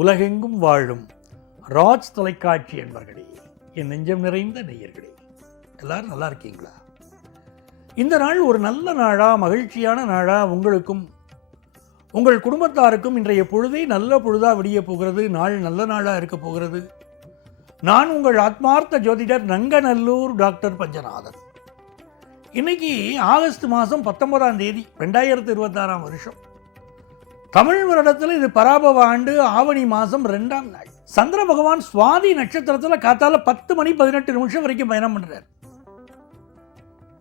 உலகெங்கும் வாழும் ராஜ் தொலைக்காட்சி என்பர்களே, என் நெஞ்சம் நிறைந்த நேயர்களே, எல்லாரும் நல்லா இருக்கீங்களா? இந்த நாள் ஒரு நல்ல நாளா, மகிழ்ச்சியான நாளா உங்களுக்கும் உங்கள் குடும்பத்தாருக்கும் இன்றைய பொழுதை நல்ல பொழுதா விடிய போகிறது. நாள் நல்ல நாளாக இருக்க போகிறது. நான் உங்கள் ஆத்மார்த்த ஜோதிடர் நங்கநல்லூர் டாக்டர் பஞ்சநாதன். இன்னைக்கு ஆகஸ்ட் மாதம் 19ஆம் தேதி 2026ஆம் வருஷம். தமிழ் வருடத்தில் இது பராபவ ஆண்டு ஆவணி மாதம் 2ஆம் நாள். சந்திர பகவான் சுவாதி நட்சத்திரத்தில் காத்தால 10:18 வரைக்கும் பயணம் பண்ணுறார்.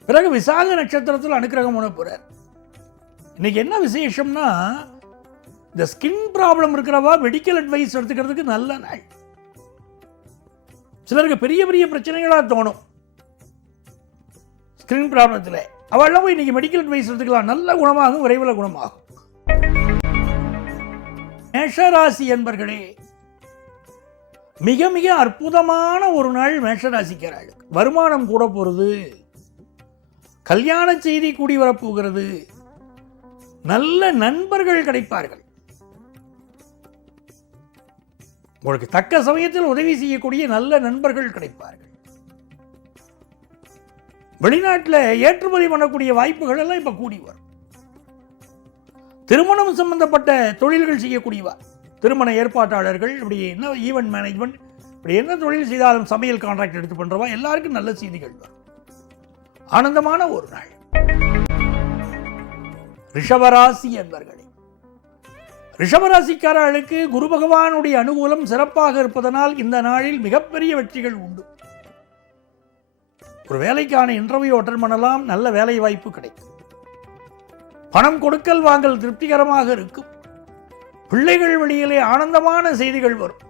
பிறகு விசாக நட்சத்திரத்தில் அனுக்கிரகம் பண்ண போகிறார். இன்னைக்கு என்ன விசேஷம்னா, இந்த ஸ்கின் ப்ராப்ளம் இருக்கிறவா மெடிக்கல் அட்வைஸ் எடுத்துக்கிறதுக்கு நல்ல நாள். சிலருக்கு பெரிய பெரிய பிரச்சனைகளாக தோணும் ஸ்கின் ப்ராப்ளத்தில். அவெல்லாம் போய் இன்னைக்கு மெடிக்கல் அட்வைஸ் எடுத்துக்கலாம். நல்ல குணமாகும், விரைவில் குணமாகும். மேஷராசி என்பர்களே, மிக மிக அற்புதமான ஒரு நாள் மேஷராசிக்கிறாள். வருமானம் கூட போகிறது, கல்யாண செய்தி கூடி வரப்போகிறது, நல்ல நண்பர்கள் கிடைப்பார்கள், உங்களுக்கு தக்க சமயத்தில் உதவி செய்யக்கூடிய நல்ல நண்பர்கள் கிடைப்பார்கள். வெளிநாட்டில் ஏற்றுமதி பண்ணக்கூடிய வாய்ப்புகள் எல்லாம் இப்ப கூடி வரும். திருமணம் சம்பந்தப்பட்ட தொழில்கள் செய்யக்கூடியவா, திருமண ஏற்பாட்டாளர்கள், இப்படி என்ன ஈவென்ட் மேனேஜ்மெண்ட், இப்படி என்ன தொழில் செய்தாலும், சமையல் கான்ட்ராக்ட் எடுத்து பண்றவா எல்லாருக்கும் நல்ல செய்திகள் வரும். ஆனந்தமான ஒரு நாள். ரிஷபராசி என்பர்களே, ரிஷபராசிக்காரர்களுக்கு குரு பகவானுடைய அனுகூலம் சிறப்பாக இருப்பதனால் இந்த நாளில் மிகப்பெரிய வெற்றிகள் உண்டு. ஒரு வேலைக்கான இன்டர்வியூ அட்டெண்ட் பண்ணலாம், நல்ல வேலை வாய்ப்பு கிடைக்கும். பணம் கொடுக்கல் வாங்கல் திருப்திகரமாக இருக்கும். பிள்ளைகள் வழியிலே ஆனந்தமான செய்திகள் வரும்.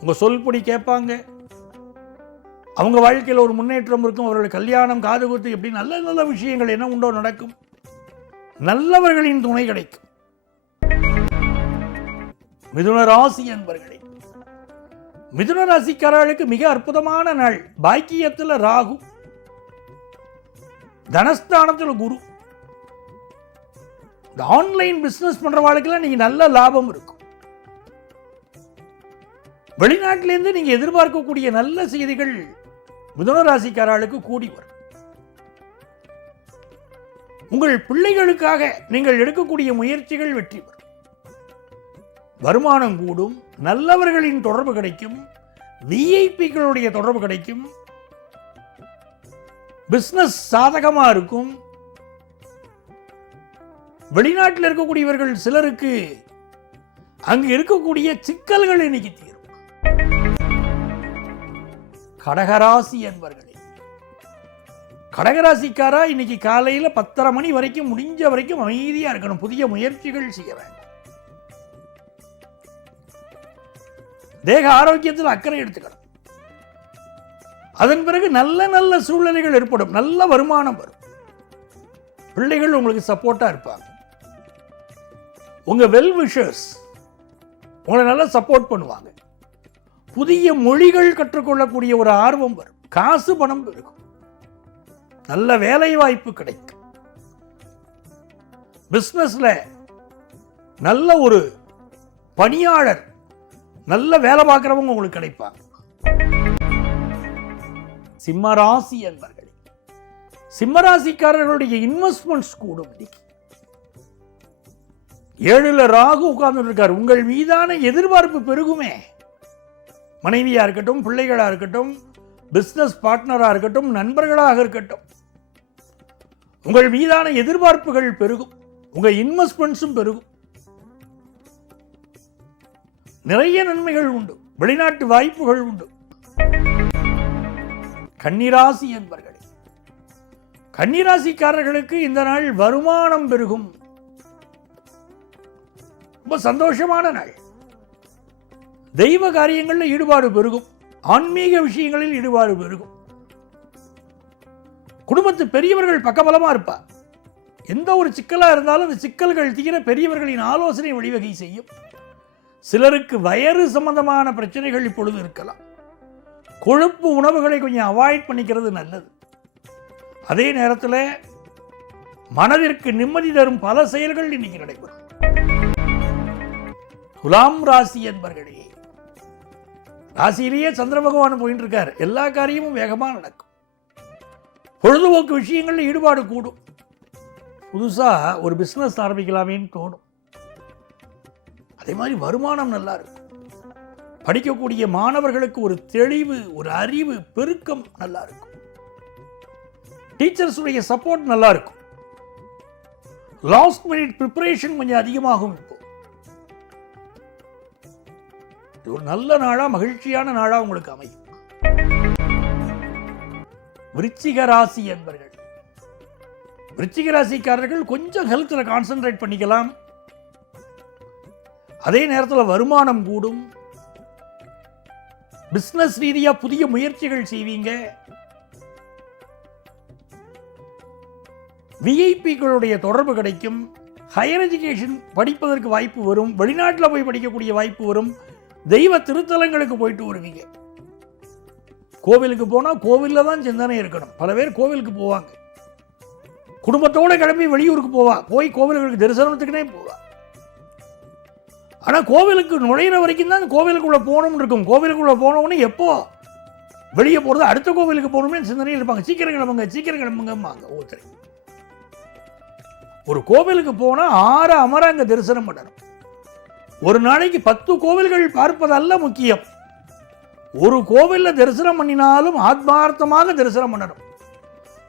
உங்க சொல்படி கேட்பாங்க. அவங்க வாழ்க்கையில் ஒரு முன்னேற்றம் இருக்கும். அவர்களுடைய கல்யாணம், காது குத்து, இப்படி நல்ல நல்ல விஷயங்கள் என்ன உண்டோ நடக்கும். நல்லவர்களின் துணை கிடைக்கும். மிதுன ராசி என்பர்களே, மிதுன ராசிக்காரர்களுக்கு மிக அற்புதமான நாள். பாக்கியத்தில் ராகு, தனஸ்தானத்தில் குரு. இந்த ஆன்லைன் பிசினஸ் பண்றவங்களுக்கெல்லாம் நீங்க நல்ல லாபம் இருக்கும். வெளிநாட்டிலிருந்து நீங்க எதிர்பார்க்கக்கூடிய நல்ல செய்திகள் மிதுன ராசிக்காரர்களுக்கு கூடி வரும். உங்கள் பிள்ளைகளுக்காக நீங்கள் எடுக்கக்கூடிய முயற்சிகள் வெற்றி பெறும். வருமானம் கூடும், நல்லவர்களின் தொடர்பு கிடைக்கும், விஐபிகளுடைய தொடர்பு கிடைக்கும், பிசினஸ் சாதகமா இருக்கும். வெளிநாட்டில் இருக்கக்கூடியவர்கள் சிலருக்கு அங்கு இருக்கக்கூடிய சிக்கல்கள் இன்னைக்கு தீரும். கடகராசி என்பர்களே, கடகராசிக்காரா இன்னைக்கு காலையில் 10:30 மணி வரைக்கும் முடிஞ்ச வரைக்கும் அமைதியா இருக்கணும். புதிய முயற்சிகள் செய்ய வேண்டும். தேக ஆரோக்கியத்தில் அக்கறை எடுத்துக்கணும். அதன் பிறகு நல்ல நல்ல சூழ்நிலைகள் ஏற்படும், நல்ல வருமானம் வரும். பிள்ளைகள் உங்களுக்கு சப்போர்ட்டா இருப்பாங்க. உங்க வெல் விஷர்ஸ் உங்களை நல்லா சப்போர்ட் பண்ணுவாங்க. புதிய மொழிகள் கற்றுக்கொள்ளக்கூடிய ஒரு ஆர்வம் வரும். காசு பணம் இருக்கும். நல்ல வேலை வாய்ப்பு கிடைக்கும். பிசினஸ்ல நல்ல ஒரு பணியாளர், நல்ல வேலை பார்க்கிறவங்க உங்களுக்கு கிடைப்பாங்க. சிம்மராசி என்பர்களே, சிம்மராசிக்காரர்களுடைய இன்வெஸ்ட்மெண்ட்ஸ் கூடும். 7ல் ராகு உட்கார்ந்து இருக்கார். உங்கள் மீதான எதிர்பார்ப்பு பெருகுமே. மனைவியா இருக்கட்டும், பிள்ளைகளா இருக்கட்டும், பிசினஸ் பார்ட்னரா இருக்கட்டும், நண்பர்களாக இருக்கட்டும், உங்கள் மீதான எதிர்பார்ப்புகள் பெருகும். உங்க இன்வெஸ்ட்மெண்ட்ஸும் பெருகும். நிறைய நன்மைகள் உண்டு. வெளிநாட்டு வாய்ப்புகள் உண்டு. கன்னிராசி என்பர்களே, கன்னிராசிக்காரர்களுக்கு இந்த நாள் வருமானம் பெருகும். ரொம்ப சந்தோஷமான நாள். தெய்வ காரியங்களில் ஈடுபாடு பெருகும். ஆன்மீக விஷயங்களில் ஈடுபாடு பெருகும். குடும்பத்து பெரியவர்கள் பக்கபலமா இருப்பார். எந்த ஒரு சிக்கலா இருந்தாலும் அந்த சிக்கல்கள் தீர பெரியவர்களின் ஆலோசனை வழிவகை செய்யும். சிலருக்கு வயிறு சம்பந்தமான பிரச்சனைகள் இப்பொழுது இருக்கலாம். கொழுப்பு உணவுகளை கொஞ்சம் அவாய்ட் பண்ணிக்கிறது நல்லது. அதே நேரத்தில் மனதிற்கு நிம்மதி தரும் பல செயல்கள் இன்னைக்கு நடைபெறும். துலாம் ராசி என்பர்களே, ராசியிலேயே சந்திர பகவான் போயிட்டு இருக்கார். எல்லா காரியமும் வேகமாக நடக்கும். பொழுதுபோக்கு விஷயங்களில் ஈடுபாடு கூடும். புதுசாக ஒரு பிஸ்னஸ் ஆரம்பிக்கலாமேன்னு தோணும். அதே மாதிரி வருமானம் நல்லா இருக்கும். படிக்கக்கூடிய மாணவர்களுக்கு ஒரு தெளிவு, ஒரு அறிவு பெருக்கம் நல்லா இருக்கும். டீச்சர்ஸுடைய சப்போர்ட் நல்லா இருக்கும். லாஸ்ட் மினிட் ப்ரிப்பரேஷன் கொஞ்சம் அதிகமாகும். இப்போ ஒரு நல்ல நாளா, மகிழ்ச்சியான நாளா உங்களுக்கு அமையும். விருச்சிக ராசி என்பர்கள், விருச்சிக ராசிக்காரர்கள் கொஞ்சம் ஹெல்த்ல கான்சென்ட்ரேட் பண்ணிக்கலாம். அதே நேரத்தில் வருமானம் கூடும். பிசினஸ் ரீதியா புதிய முயற்சிகள் செய்வீங்க. விஐபிகளுடைய தொடர்பு கிடைக்கும். ஹையர் எஜுகேஷன் படிப்பதற்கு வாய்ப்பு வரும். வெளிநாட்டில் போய் படிக்கக்கூடிய வாய்ப்பு வரும். தெய்வ திருத்தலங்களுக்கு போயிட்டு வருவீங்க. கோவிலுக்கு போனால் கோவிலில் தான் சிந்தனை இருக்கணும். பல பேர் கோவிலுக்கு போவாங்க, குடும்பத்தோடு கிளம்பி வெளியூருக்கு போய் கோவில்களுக்கு தரிசனத்துக்குனே போவா. ஆனால் கோவிலுக்கு நுழையிற வரைக்கும் தான் கோவிலுக்குள்ளே போகணும்னு இருக்கும். கோவிலுக்குள்ளே போனோன்னு எப்போ வெளியே போகிறது, அடுத்த கோவிலுக்கு போகணும்னு சிந்தனையில் இருப்பாங்க. சீக்கிரம் கிளம்புங்கம்மாங்க ஒருத்தர். ஒரு கோவிலுக்கு போனால் 6 அமர அங்கே தரிசனம் பண்ணணும். ஒரு நாளைக்கு 10 கோவில்கள் பார்ப்பதல்ல முக்கியம். ஒரு கோவிலில் தரிசனம் பண்ணினாலும் ஆத்மார்த்தமாக தரிசனம் பண்ணணும்.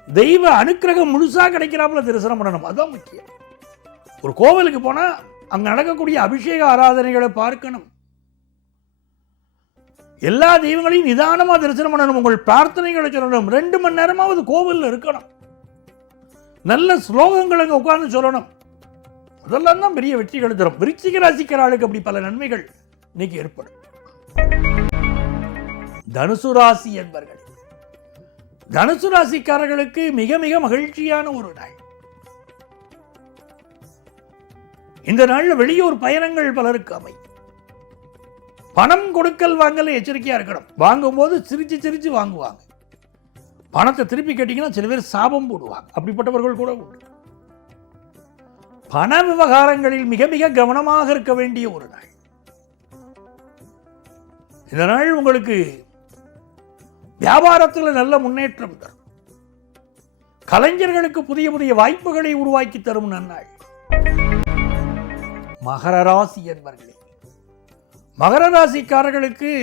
தெய்வ அனுக்கிரகம் முழுசாக கிடைக்கிறாப்புல தரிசனம் பண்ணணும். அதுதான் முக்கியம். ஒரு கோவிலுக்கு போனால் அங்கே நடக்கக்கூடிய அபிஷேக ஆராதனைகளை பார்க்கணும். எல்லா தெய்வங்களையும் நிதானமாக தரிசனம் பண்ணணும். உங்கள் பிரார்த்தனைகளை சொல்லணும். 2 மணி நேரமாவது கோவிலில் இருக்கணும். நல்ல ஸ்லோகங்கள் அங்கே உட்கார்ந்து சொல்லணும். அதெல்லாம் தான் பெரிய வெற்றிகள் தரும். விருச்சிக ராசிக்காரர்களுக்கு அப்படி பல நன்மைகள் இன்னைக்கு ஏற்படும். தனுசு ராசி என்பர்கள், தனுசு ராசிக்காரர்களுக்கு மிக மிக மகிழ்ச்சியான ஒரு நாள். இந்த நாளில் வெளியூர் பயணங்கள் பலருக்கு அமையும். பணம் கொடுக்கல் வாங்கல எச்சரிக்கையா இருக்கணும். வாங்கும்போது சிரிச்சு சிரிச்சு வாங்குவாங்க. பணத்தை திருப்பி கேட்டீங்கன்னா சில பேர் சாபம் போடுவாங்க. அப்படிப்பட்டவர்கள் கூட உண்டு. பண விவகாரங்களில் மிக மிக கவனமாக இருக்க வேண்டிய ஒரு நாள். இந்த நாள் உங்களுக்கு வியாபாரத்தில் நல்ல முன்னேற்றம் தரும். கலைஞர்களுக்கு புதிய புதிய வாய்ப்புகளை உருவாக்கி தரும் நன்னாள். மகர ராசி என்பர்களே, மகர ராசிக்காரர்களுக்கு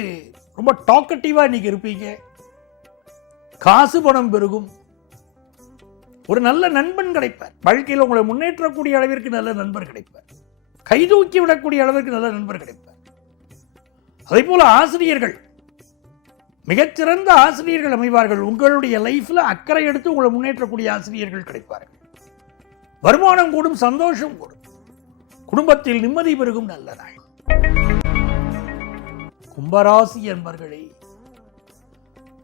ரொம்ப டாக்கட்டிவா இன்னைக்கு இருப்பீங்க. காசு பணம் பெருகும். ஒரு நல்ல நண்பன் கிடைப்பார். வாழ்க்கையில் உங்களை முன்னேற்றக்கூடிய அளவிற்கு நல்ல நண்பர் கிடைப்பார். கைதூக்கி விடக்கூடிய அளவிற்கு நல்ல நண்பர் கிடைப்பார். அதே போல ஆசிரியர்கள், மிகச்சிறந்த ஆசிரியர்கள் அமைவார்கள். உங்களுடைய லைஃப்ல அக்கறை எடுத்து உங்களை முன்னேற்றக்கூடிய ஆசிரியர்கள் கிடைப்பார்கள். வருமானம் கூடும், சந்தோஷம் கூடும். குடும்பத்தில் நிம்மதி பெருகும் நல்ல நாள். கும்பராசி என்பர்களே,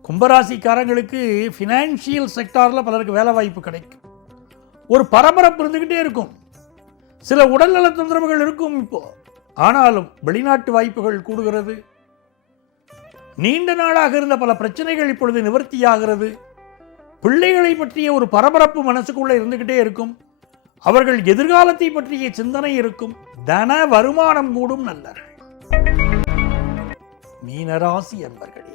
கும்பராசிக்காரங்களுக்கு ஃபினான்ஷியல் செக்டாரில் பலருக்கு வேலை வாய்ப்பு கிடைக்கும். ஒரு பரபரப்பு இருந்துக்கிட்டே இருக்கும். சில உடல்நல தொந்தரவுகள் இருக்கும் இப்போ. ஆனாலும் வெளிநாட்டு வாய்ப்புகள் கூடுகிறது. நீண்ட நாளாக இருந்த பல பிரச்சனைகள் இப்பொழுது நிவர்த்தியாகிறது. பிள்ளைகளை பற்றிய ஒரு பரபரப்பு மனசுக்குள்ளே இருந்துக்கிட்டே இருக்கும். அவர்கள் எதிர்காலத்தை பற்றிய சிந்தனை இருக்கும். தன வருமானம் கூடும் நல்ல நாள். மீனராசி என்பர்களே,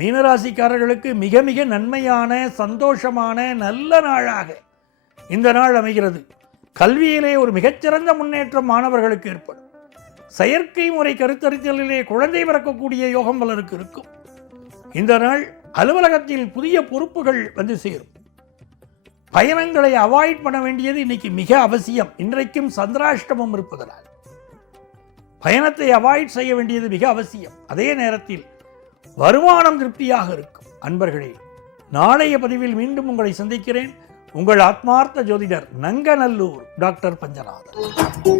மீனராசிக்காரர்களுக்கு மிக மிக நன்மையான, சந்தோஷமான நல்ல நாளாக இந்த நாள் அமைகிறது. கல்வியிலே ஒரு மிகச்சிறந்த முன்னேற்றம் மாணவர்களுக்கு ஏற்படும். செயற்கை முறை கருத்தரித்தலிலே குழந்தை பிறக்கக்கூடிய யோகம் பலருக்கு இருக்கும். இந்த நாள் அலுவலகத்தில் புதிய பொறுப்புகள் வந்து சேரும். பயணங்களை அவாய்ட் பண்ண வேண்டியது இன்னைக்கு மிக அவசியம். இன்றைக்கும் சந்திராஷ்டமம் இருப்பதனால் பயணத்தை அவாய்ட் செய்ய வேண்டியது மிக அவசியம். அதே நேரத்தில் வருமானம் திருப்தியாக இருக்கும். அன்பர்களே, நாளைய பதிவில் மீண்டும் உங்களை சந்திக்கிறேன். உங்கள் ஆத்மார்த்த ஜோதிடர் நங்கநல்லூர் டாக்டர் பஞ்சநாதன்.